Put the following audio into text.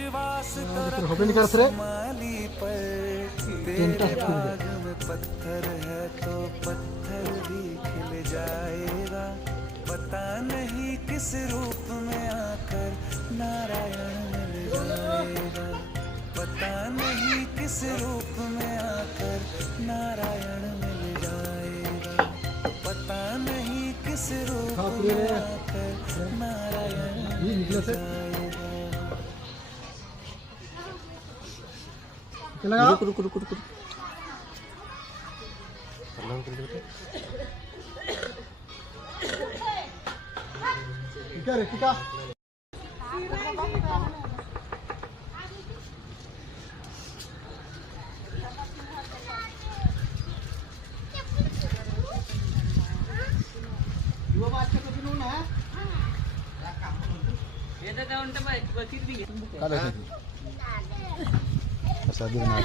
विश्वास तो माली पर, तेरे बाग में पत्थर है तो पत्थर भी खिल जाएगा। पता नहीं किस रूप में आकर नारायण मिल जाएगा। पता नहीं किस रूप में आकर नारायण मिल जाएगा। पता नहीं किस रूप में आकर नारायण मिल जाएगा। रुक रुक रुक रुक टिका रे टिका युवा बात का तो ना है ये तो उन पे बचित भी है ऐसा भी बना